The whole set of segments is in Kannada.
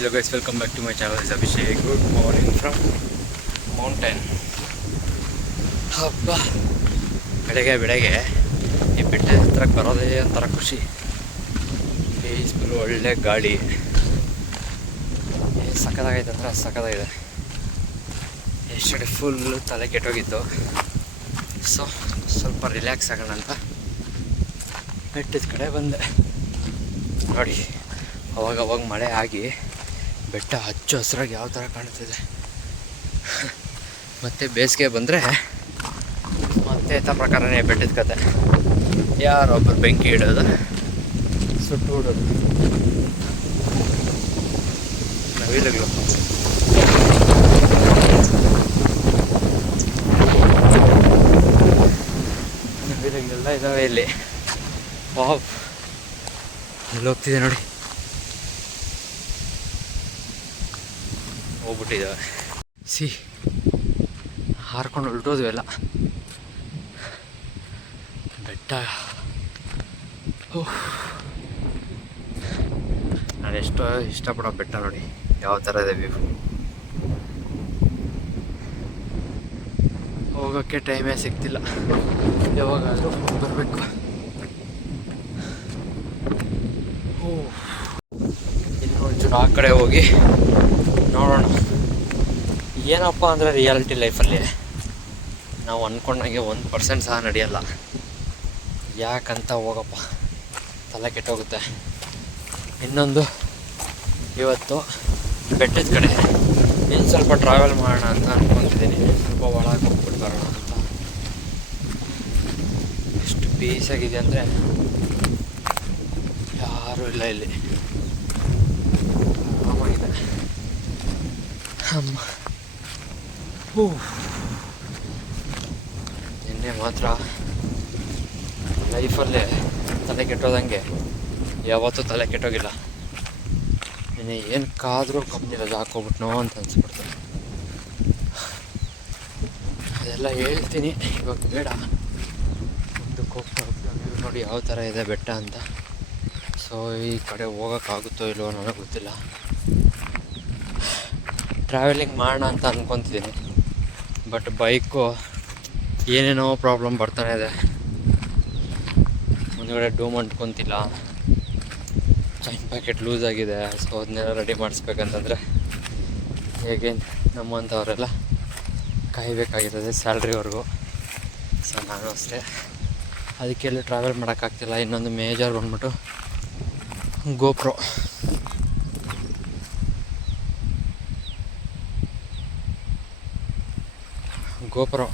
Hello guys, welcome back to my channel. It's Abhishek. Good morning from mountain. ಹಬ್ಬ. ಬೆಳಗ್ಗೆ ಬೆಳಗ್ಗೆ. ಈ ಬೆಟ್ಟ ಹತ್ರಕ್ಕೆ ಬರೋದೇ ಒಂಥರ ಖುಷಿ. ಪೀಸ್ಫುಲ್ ಒಳ್ಳೆ ಗಾಳಿ. ಸಖತ್ತಾಗೈತೆ ಅಂದ್ರೆ ಸಖತ್ತಾಗಿದೆ. ಎಷ್ಟಡೆ ಫುಲ್ಲು ತಲೆ ಕೆಟ್ಟೋಗಿತ್ತು. ಸೊ ಸ್ವಲ್ಪ ರಿಲ್ಯಾಕ್ಸ್ ಆಗೋಣ ಅಂತ ಬೆಟ್ಟದ ಕಡೆ ಬಂದೆ. ನೋಡಿ ಅವಾಗ ಅವಾಗ ಮಳೆ ಆಗಿ ಬೆಟ್ಟ ಹಚ್ಚು ಹಸಿರಾಗಿ ಯಾವ ಥರ ಕಾಣ್ತಿದೆ. ಮತ್ತು ಬೇಸಿಗೆ ಬಂದರೆ ಮತ್ತೆ ತರ ಪ್ರಕಾರನೇ ಬೆಟ್ಟದ ಕತೆ. ಯಾರೊಬ್ಬರು ಬೆಂಕಿ ಇಡೋದು ಸುಟ್ಟು ಬಿಡೋದು ನವಿಲುಗಳು ನವಿಲುಗಳೆಲ್ಲ ಇದ್ದಾವೆ ಇಲ್ಲಿ. ಎಲ್ಲ ಹೋಗ್ತಿದೆ ನೋಡಿ. ಹೋಗ್ಬಿಟ್ಟಿದ್ದಾವೆ ಸಿ ಹಾರ್ಕೊಂಡು ಉಲ್ಟೋದ್ವೆಲ್ಲ ಎಲ್ಲ. ಬೆಟ್ಟ. ನಾನು ಎಷ್ಟೋ ಇಷ್ಟಪಡೋ ಬೆಟ್ಟ ನೋಡಿ, ಯಾವ ಥರ ಇದೆ ವ್ಯೂ ಹೋಗೋಕ್ಕೆ ಟೈಮೇ ಸಿಗ್ತಿಲ್ಲ. ಯಾವಾಗಾದರೂ ಬರಬೇಕು. ಇನ್ನೊಂಚೂರು ಆ ಕಡೆ ಹೋಗಿ ನೋಡೋಣ. ಏನಪ್ಪ ಅಂದರೆ ರಿಯಾಲಿಟಿ ಲೈಫಲ್ಲಿ ನಾವು ಅಂದ್ಕೊಂಡಂಗೆ ಒಂದು ಪರ್ಸೆಂಟ್ ಸಹ ನಡೆಯಲ್ಲ. ಯಾಕಂತ ಹೋಗಪ್ಪ. ತಲೆ ಕೆಟ್ಟೋಗುತ್ತೆ. ಇನ್ನೊಂದು, ಇವತ್ತು ಬೆಟ್ಟದ ಕಡೆ ಇನ್ನು ಸ್ವಲ್ಪ ಟ್ರಾವೆಲ್ ಮಾಡೋಣ ಅಂತ ಅಂದ್ಕೊತಿದ್ದೀನಿ ಸ್ವಲ್ಪ ಒಳಗೆ ಹೋಗ್ಬಿಟ್ಟು ಬರೋಣ ಅಂತ. ಎಷ್ಟು ಪೀಸಾಗಿದೆ ಅಂದರೆ ಯಾರೂ ಇಲ್ಲ ಇಲ್ಲಿ. ಆರಾಮಾಗಿದೆ. ನಿನ್ನೆ ಮಾತ್ರ ಲೈಫಲ್ಲೇ ತಲೆ ಕೆಟ್ಟೋದಂಗೆ ಯಾವತ್ತೂ ತಲೆ ಕೆಟ್ಟೋಗಿಲ್ಲ. ನಿನ್ನೆ ಏನು ಕಾದರೂ ಕಮ್ಮಿ ರಜಾ ಹಾಕೋಬಿಟ್ನೋ ಅಂತ ಅನ್ಸ್ಬಿಡ್ತು. ಅದೆಲ್ಲ ಹೇಳ್ತೀನಿ ಇವಾಗ ಬೇಡ. ಒಂದು ಹೋಗ್ತಾ ನೋಡಿ ಯಾವ ಥರ ಇದೆ ಬೆಟ್ಟ ಅಂತ. ಸೊ ಈ ಕಡೆ ಹೋಗೋಕ್ಕಾಗುತ್ತೋ ಇಲ್ವೋ ನನಗೆ ಗೊತ್ತಿಲ್ಲ. ಟ್ರಾವೆಲಿಂಗ್ ಮಾಡೋಣ ಅಂತ ಅಂದ್ಕೊತಿದ್ದೀನಿ ಬಟ್ ಬೈಕು ಏನೇನೋ ಪ್ರಾಬ್ಲಮ್ ಬರ್ತಾನೆ ಇದೆ. ಮುಂದ್ಗಡೆ ಡೂಮ್ ಅಂಟ್ಕೊತಿಲ್ಲ. ಚೈನ್ ಪ್ಯಾಕೆಟ್ ಲೂಸ್ ಆಗಿದೆ. ಸೊ ಅದನ್ನೆಲ್ಲ ರೆಡಿ ಮಾಡಿಸ್ಬೇಕಂತಂದರೆ ಹೇಗೆ ನಮ್ಮಂಥವರೆಲ್ಲ ಕಾಯಬೇಕಾಗಿರ್ತದೆ ಸ್ಯಾಲ್ರಿವರೆಗೂ. ಸೊ ನಾನು ಅಷ್ಟೇ. ಅದಕ್ಕೆಲ್ಲ ಟ್ರಾವೆಲ್ ಮಾಡೋಕ್ಕಾಗ್ತಿಲ್ಲ. ಇನ್ನೊಂದು ಮೇಜರ್ ಬಂದ್ಬಿಟ್ಟು ಗೋಪ್ರೋ ಗೋಪ್ರೋ.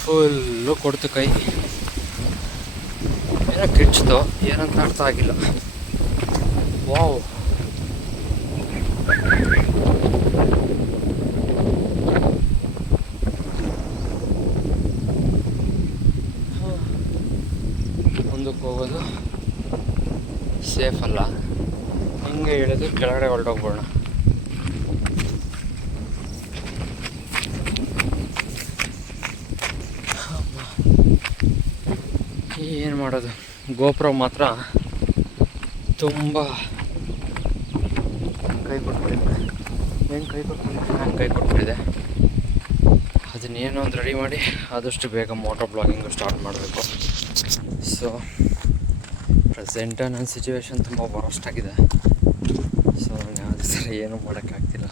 ಫುಲ್ಲು ಕೊಡ್ತು ಕೈ. ಏನೋ ಕಿರ್ಚ್ತು, ಏನಂತ ಅರ್ಥ ಆಗಿಲ್ಲ. ವಾವ್ ಮುಂದಕ್ಕೆ ಹೋಗೋದು ಸೇಫ್ ಅಲ್ಲ. ಹಿಂಗೆ ಇಳಿದು ಕೆಳಗಡೆ ಹೊರಟೋಗ್ಬೋಣ ಏನು ಮಾಡೋದು? ಗೋಪುರ ಮಾತ್ರ ತುಂಬ ಕೈ ಕೊಟ್ಬಿಟ್ಟಿದೆ? ಹೆಂಗೆ ಕೈ ಕೊಟ್ಬಿಟ್ಟಿದೆ? ನಾನು ಕೈ ಕೊಟ್ಬಿಟ್ಟಿದೆ? ಅದನ್ನೇನೋ ಒಂದು ರೆಡಿ ಮಾಡಿ ಆದಷ್ಟು ಬೇಗ ಮೋಟರ್ ಬ್ಲಾಗಿಂಗು ಸ್ಟಾರ್ಟ್ ಮಾಡಬೇಕು. ಸೊ ಪ್ರೆಸೆಂಟ ನನ್ನ ಸಿಚುವೇಶನ್ ತುಂಬ ವರಸ್ಟ್ ಆಗಿದೆ. ಸೊ ನಾನು ಯಾವುದೇ ಸರಿ ಏನೂ ಮಾಡೋಕ್ಕಾಗ್ತಿಲ್ಲ.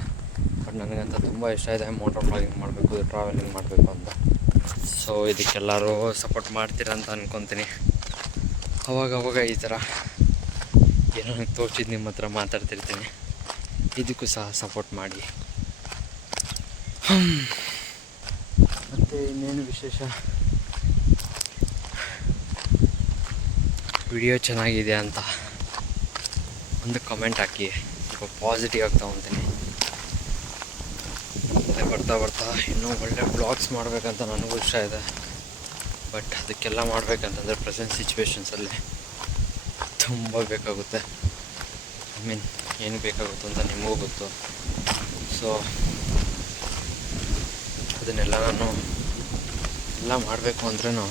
ಬಟ್ ನನಗಂತ ತುಂಬ ಇಷ್ಟ ಇದೆ ಮೋಟರ್ ಬ್ಲಾಗಿಂಗ್ ಮಾಡಬೇಕು ಟ್ರಾವೆಲಿಂಗ್ ಮಾಡಬೇಕು ಅಂತ. ಸೊ ಇದಕ್ಕೆಲ್ಲರೂ ಸಪೋರ್ಟ್ ಮಾಡ್ತೀರ ಅಂತ ಅನ್ಕೊತೀನಿ. ಅವಾಗ ಅವಾಗ ಈ ಥರ ಏನೋ ತೋರ್ಸಿದ್ದು ನಿಮ್ಮ ಹತ್ರ ಮಾತಾಡ್ತಿರ್ತೀನಿ. ಇದಕ್ಕೂ ಸಹ ಸಪೋರ್ಟ್ ಮಾಡಿ. ಮತ್ತು ಇನ್ನೇನು ವಿಶೇಷ? ವಿಡಿಯೋ ಚೆನ್ನಾಗಿದೆ ಅಂತ ಒಂದು ಕಮೆಂಟ್ ಹಾಕಿ. ಸ್ವಲ್ಪ ಪಾಸಿಟಿವ್ ಆಗ್ತಾ ಮತ್ತೆ ಬರ್ತಾ ಬರ್ತಾ ಇನ್ನೂ ಒಳ್ಳೆ ಬ್ಲಾಗ್ಸ್ ಮಾಡಬೇಕಂತ ನನಗೂ ಇಷ್ಟ ಇದೆ. ಬಟ್ ಅದಕ್ಕೆಲ್ಲ ಮಾಡಬೇಕಂತಂದರೆ ಪ್ರೆಸೆಂಟ್ ಸಿಚುವೇಶನ್ಸಲ್ಲಿ ತುಂಬ ಬೇಕಾಗುತ್ತೆ. ಐ ಮೀನ್ ಏನು ಬೇಕಾಗುತ್ತೋ ಅಂತ ನಿಮಗೂ ಗೊತ್ತು. ಸೊ ಅದನ್ನೆಲ್ಲ ನಾನು ಎಲ್ಲ ಮಾಡಬೇಕು ಅಂದ್ರೂ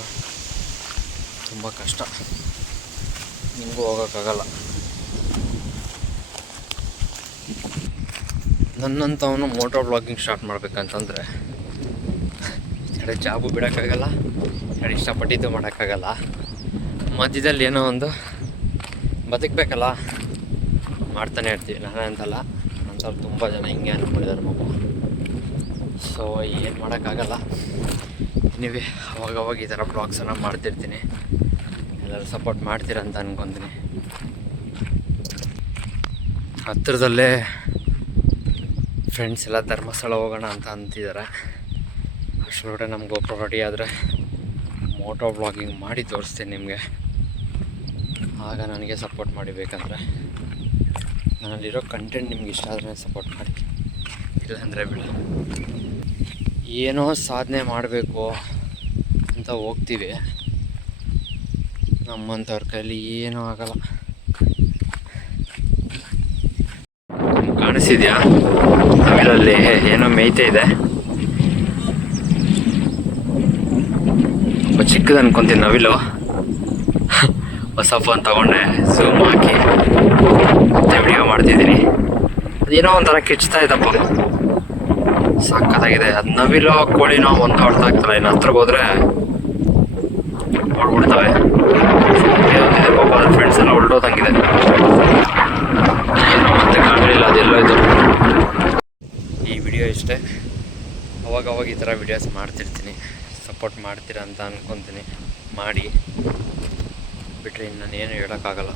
ತುಂಬ ಕಷ್ಟ. ನಿಮಗೂ ಹೋಗೋಕ್ಕಾಗಲ್ಲ. ನನ್ನಂಥವನು ಮೋಟೋ ಬ್ಲಾಗಿಂಗ್ ಸ್ಟಾರ್ಟ್ ಮಾಡ್ಬೇಕಂತಂದರೆ. ಈ ಕಡೆ ಜಾಬು ಬಿಡೋಕ್ಕಾಗಲ್ಲ, ಈ ಕಡೆ ಇಷ್ಟಪಟ್ಟಿದ್ದು ಮಾಡೋಕ್ಕಾಗಲ್ಲ. ಮಧ್ಯದಲ್ಲಿ ಏನೋ ಒಂದು ಬದುಕಬೇಕಲ್ಲ, ಮಾಡ್ತಾನೆ ಇರ್ತೀವಿ. ನಾನು ಅಂತಲ್ಲ ನಂತರ ತುಂಬ ಜನ ಹಿಂಗೆ ಅಂದ್ಕೊಂಡಿದ್ದಾರೆ ಮಗು. ಸೊ ಏನು ಮಾಡೋಕ್ಕಾಗಲ್ಲ. ನೀವೇ ಅವಾಗವಾಗ ಈ ಥರ ಬ್ಲಾಗ್ಸನ್ನು ಮಾಡ್ತಿರ್ತೀನಿ. ಎಲ್ಲರೂ ಸಪೋರ್ಟ್ ಮಾಡ್ತೀರಂತ ಅಂತ ಅನ್ಕೊತೀನಿ. ಹತ್ತಿರದಲ್ಲೇ ಫ್ರೆಂಡ್ಸ್ ಎಲ್ಲ ಧರ್ಮಸ್ಥಳ ಹೋಗೋಣ ಅಂತ ಅಂತಿದ್ದಾರೆ ಅಷ್ಟೊಳಗಡೆ ನಮ್ಮ ಗೋಪ್ರ ರೆಡಿ ಆದರೆ ಮೋಟೋ ಬ್ಲಾಗಿಂಗ್ ಮಾಡಿ ತೋರಿಸ್ತೀನಿ ನಿಮಗೆ. ಆಗ ನನಗೆ ಸಪೋರ್ಟ್ ಮಾಡಿ ಬೇಕಂದರೆ. ನನ್ನಲ್ಲಿರೋ ಕಂಟೆಂಟ್ ನಿಮ್ಗೆ ಇಷ್ಟ ಆದರೆ ಸಪೋರ್ಟ್ ಮಾಡಿ. ಇಲ್ಲಾಂದರೆ ಬಿಡಿ. ಏನೋ ಸಾಧನೆ ಮಾಡಬೇಕು ಅಂತ ಹೋಗ್ತೀವಿ. ನಮ್ಮಂಥವ್ರ ಕೈಲಿ ಏನೂ ಆಗಲ್ಲ ನಿಮ್ಗೆ ಕಾಣಿಸಿದ್ಯಾ? ಅದರಲ್ಲಿ ಏನೋ ಮೇಯ್ತಾ ಇದೆ. ಚಿಕ್ಕದು ಅನ್ಕೊಂತೀನಿ ನವಿಲು. ಹೊಸ ಫೋನ್ ತಗೊಂಡೆ ಝೂಮ್ ಹಾಕಿ. ವಿಡಿಯೋ ಮಾಡ್ತಿದ್ದೀನಿ. ಅದೇನೋ ಒಂಥರ ಕಿಚ್ತಾ ಇದ್ದಪ್ಪ ಸಕ್ಕತ್ತಾಗಿದೆ ಅದು ನವಿಲು, ಕೋಳಿನೋ ಒಂದು ಅರ್ಥ ಆಗ್ತಲ್ಲ ಇನ್ನು ಹತ್ರಕ್ಕೆ ಹೋದ್ರೆ ಹೊಡ್ಬಿಡ್ತವೆ ಪಾಪ ಅದ್ರ ಫ್ರೆಂಡ್ಸ್ ಎಲ್ಲ ಹೊರಟೋದಂಗಿದೆ ಮತ್ತೆ ಕಾಣಲಿಲ್ಲ ಅದೆಲ್ಲೋ ಇದು ಈ ವಿಡಿಯೋ ಇಷ್ಟೇ ಅವಾಗ ಈ ಥರ ವಿಡಿಯೋಸ್ ಮಾಡ್ತಿರ್ತೀನಿ ಸಪೋರ್ಟ್ ಮಾಡ್ತೀರ ಅಂತ ಅಂದ್ಕೊತೀನಿ ಮಾಡಿ ಬಿಟ್ಟರೆ ಇನ್ನು ಏನು ಹೇಳೋಕ್ಕಾಗಲ್ಲ.